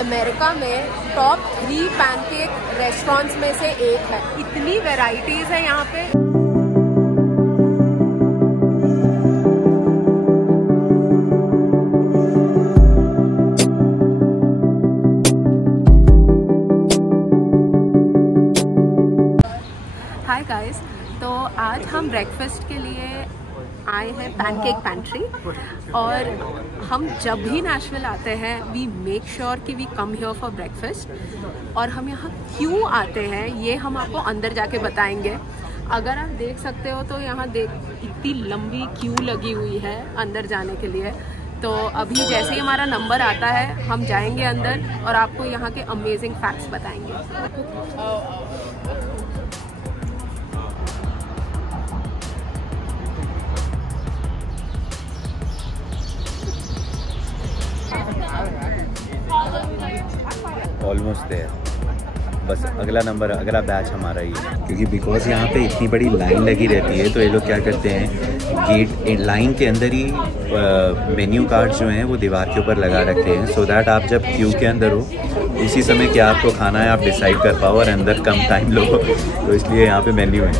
America में top 3 pancake restaurants में से एक है। इतनी वैरायटीज है यहाँ पे। हाय गाइस, तो आज हम ब्रेकफास्ट के लिए आए हैं पैनकेक पैंट्री। और हम जब भी नेशनल आते हैं वी मेक श्योर कि we come here for breakfast. और हम यहाँ क्यों आते हैं ये हम आपको अंदर जाके बताएंगे। अगर आप देख सकते हो तो यहाँ इतनी लंबी क्यू लगी हुई है अंदर जाने के लिए। तो अभी जैसे ही हमारा नंबर आता है हम जाएंगे अंदर और आपको यहाँ के अमेजिंग फैक्ट्स बताएंगे। ऑलमोस्ट देयर, बस अगला नंबर, अगला बैच हमारा ही है। क्योंकि बिकॉज यहाँ पे इतनी बड़ी लाइन लगी रहती है तो ये लोग क्या करते हैं, गेट लाइन के अंदर ही मेन्यू कार्ड जो हैं वो दीवार के ऊपर लगा रखते हैं, सो दैट आप जब क्यू के अंदर हो उसी समय क्या आपको खाना है आप डिसाइड कर पाओ और अंदर कम टाइम लो। तो इसलिए यहाँ पे मेन्यू है।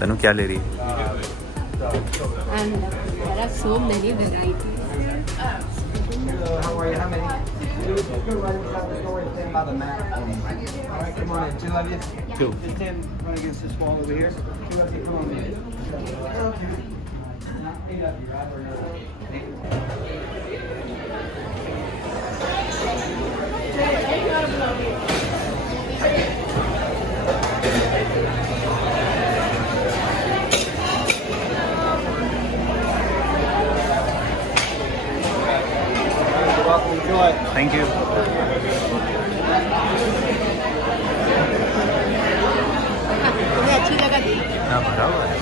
तनु क्या ले रही है? And there are so many varieties. How are you? How many? Two. Stand by the mat. All right, come on in. Two of you. Two. Just stand run against this wall over here. Two of you, come on in. Okay. Now 8 of you, right? Thank you. तुम्हें अच्छी जगह दी। हाँ, भरा हुआ है।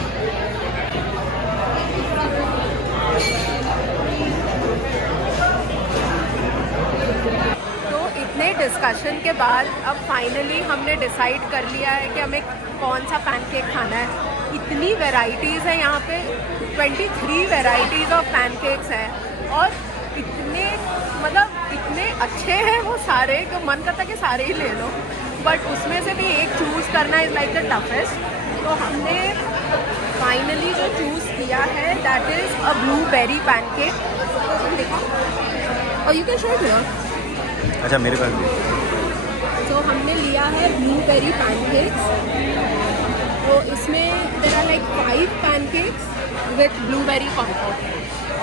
तो इतने discussion के बाद अब फाइनली हमने डिसाइड कर लिया है कि हमें कौन सा पैनकेक खाना है। इतनी वैरायटीज़ है यहाँ पे, 23 वैरायटीज़ ऑफ पैनकेक्स हैं और इतने अच्छे हैं वो सारे कि मन करता है कि सारे ही ले लो, बट उसमें से भी एक चूज़ करना इज़ लाइक द टफेस्ट। तो हमने फाइनली जो चूज़ किया है that is a blueberry pancake. और यू कैन शो इट। अच्छा, मेरे पास भी। तो हमने लिया है ब्लूबेरी पैनकेक्स। तो इसमें there are like 5 pancakes with blueberry compote.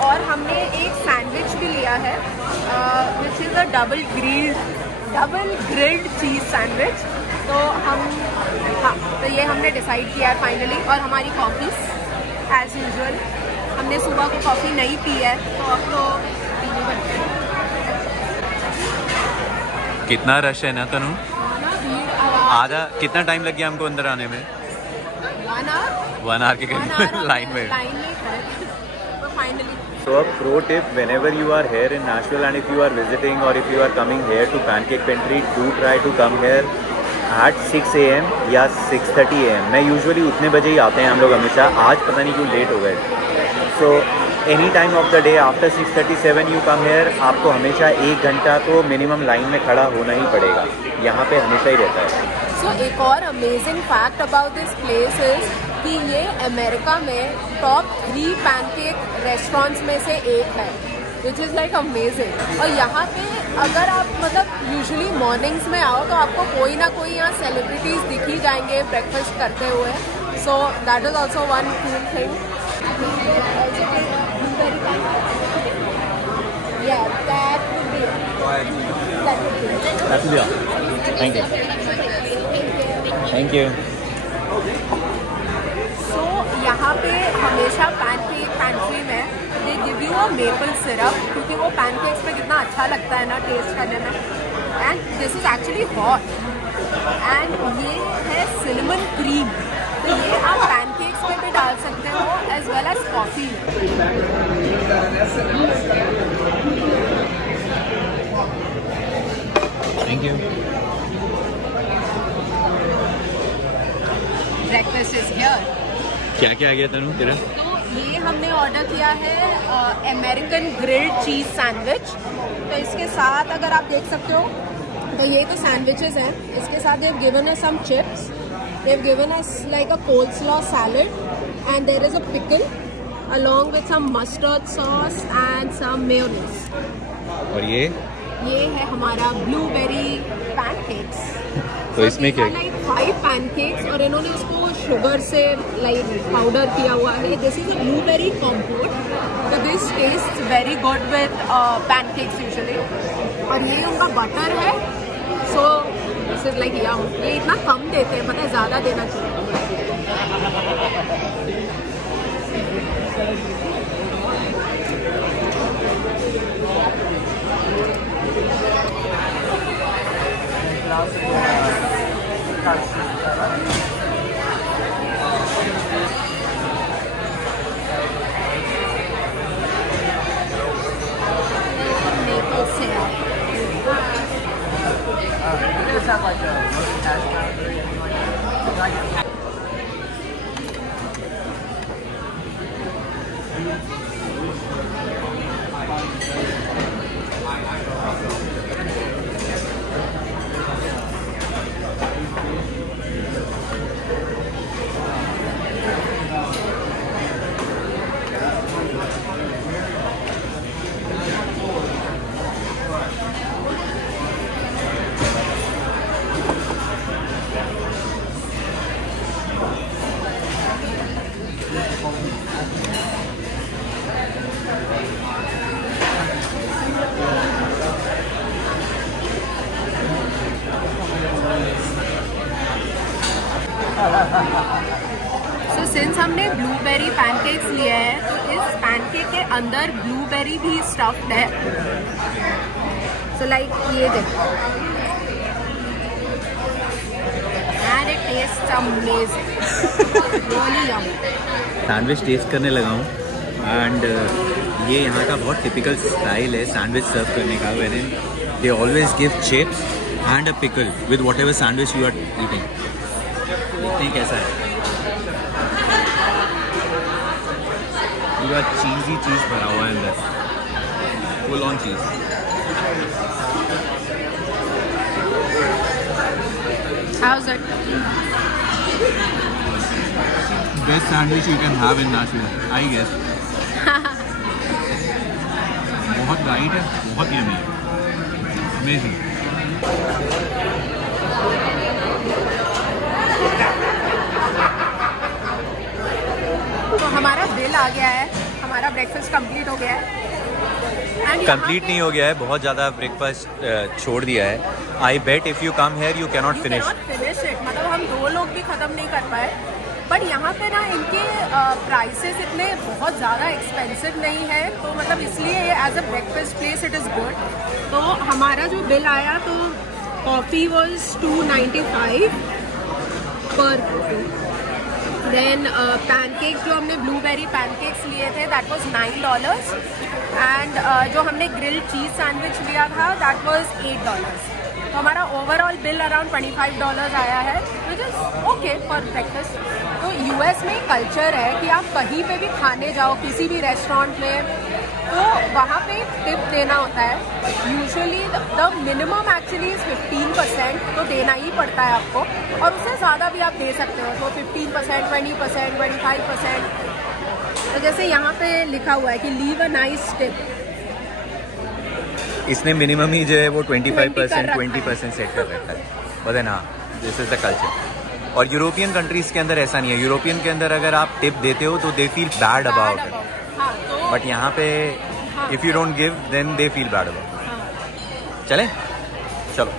और हमने एक सैंडविच भी लिया है which is a double grilled cheese sandwich. तो तो ये हमने डिसाइड किया है फाइनली। और हमारी कॉफ़ीज़ एज यूजुअल, हमने सुबह को कॉफ़ी नहीं पी है तो अब तो पीनी पड़ती है। कितना रश है ना तनु? आधा कितना टाइम लग गया हमको अंदर आने में? 1 आवर के करीब लाइन में खड़े थे। तो finally So a pro tip, whenever you are here in Nashville and if you are visiting or if you are coming here to Pancake Pantry, do try to come here at 6 AM या 6:30 AM। मैं usually उतने बजे ही आते हैं हम लोग हमेशा, आज पता नहीं क्यों लेट हो गए। So any time of the day after 6:37 you come here, आपको हमेशा 1 घंटा तो मिनिमम लाइन में खड़ा होना ही पड़ेगा, यहाँ पे हमेशा ही रहता है। So एक और amazing fact about this place is कि ये अमेरिका में टॉप 3 पैनकेक रेस्टोरेंट्स में से एक है, विच इज़ लाइक अमेजिंग। और यहाँ पे अगर आप यूजुअली मॉर्निंग्स में आओ तो आपको कोई ना कोई यहाँ सेलिब्रिटीज़ दिख ही जाएंगे ब्रेकफास्ट करते हुए। So that is also one cool thing. Thank you. So यहाँ पे हमेशा पैनकेक पैंट्री में they give you a maple syrup, क्योंकि वो पैनकेक्स में कितना अच्छा लगता है ना टेस्ट करने में। And this is actually hot. And ये है सिनेमन क्रीम, तो ये आप पैनकेक्स में भी डाल सकते हो as well as coffee. Thank you. Breakfast is here. क्या क्या आ गया तनु तेरा? तो ये हमने ऑर्डर किया है अमेरिकन ग्रिल्ड चीज़ सैंडविच। तो इसके साथ अगर आप देख सकते हो तो ये तो सैंडविचेस हैं, इसके साथ they given us some chips, they given us like a coleslaw salad and there is a pickle along with some mustard sauce and some mayonnaise. और ये है हमारा ब्लूबेरी पैनकेक्स। तो इसमें क्या? लाइक 5 पैनकेक्स और इन्होंने उसको शुगर से लाइक पाउडर किया हुआ है। This is a blueberry compote, तो this taste very good with pancakes usually. और ये उनका बटर है, so this is like yum. ये इतना कम देते हैं, पता है, ज़्यादा देना चाहिए। सो सिंस हमने ब्लूबेरी पैनकेक्स लिए हैं तो इस पैनकेक के अंदर ब्लूबेरी भी स्टफ्ड है। सो लाइक ये देखो, and it tastes amazing, really yummy. Sandwich taste करने लगा हूँ एंड ये यहाँ का बहुत टिपिकल स्टाइल है सैंडविच सर्व करने का, when they always give chips and a pickle with whatever sandwich you are eating. देखते हैं कैसा है। पूरा चीज़ भरा हुआ है अंदर, full on cheese. How's it? Best sandwich you can have in Nashville, I guess. बहुत लाइट है, बहुत यम्मी, अमेजिंग। तो हमारा बिल आ गया है, हमारा ब्रेकफास्ट कंप्लीट हो गया है। कंप्लीट नहीं हो गया है, बहुत ज़्यादा ब्रेकफास्ट छोड़ दिया है। I bet if you come here you cannot finish it, मतलब हम 2 लोग भी ख़त्म नहीं कर पाए। बट यहाँ पे ना इनके प्राइसेस इतने बहुत ज़्यादा एक्सपेंसिव नहीं है, तो मतलब इसलिए ये as a breakfast place it is good. तो हमारा जो बिल आया तो कॉफ़ी वॉज $2.95 पर कॉफ़ी। देन पैनकेक्स जो हमने ब्लूबेरी पैनकेक्स लिए थे दैट वाज $9 एंड जो हमने ग्रिल्ड चीज़ सैंडविच लिया था दैट वाज $8। तो हमारा ओवरऑल बिल अराउंड $25 आया है, which is okay for breakfast. तो यूएस में कल्चर है कि आप कहीं पे भी खाने जाओ, किसी भी रेस्टोरेंट में, तो वहाँ पे टिप देना होता है। Usually the minimum actually is 15%, तो देना ही पड़ता है आपको, और उससे ज़्यादा भी आप दे सकते हो, तो 15%, 20%, 25%। तो जैसे यहाँ पे लिखा हुआ है कि लीव अ नाइस टिप, इसने मिनिमम ही जो है वो 25%, 20% सेट कर रखा है। बट देन हाँ, दिस इज द कल्चर। और यूरोपियन कंट्रीज़ के अंदर ऐसा नहीं है। यूरोपियन के अंदर अगर आप टिप देते हो तो they feel bad about it, but यहाँ पे if you don't give then they feel bad about. चले चलो।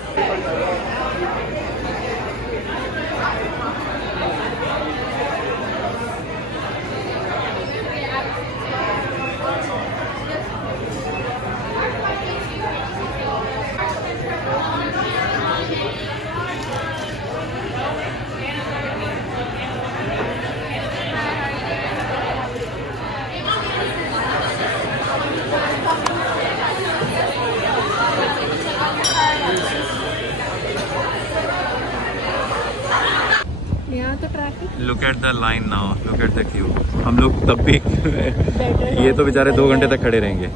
At the line now, look at the queue. हम लोग तब भी ये तो बेचारे 2 घंटे तक खड़े रहेंगे।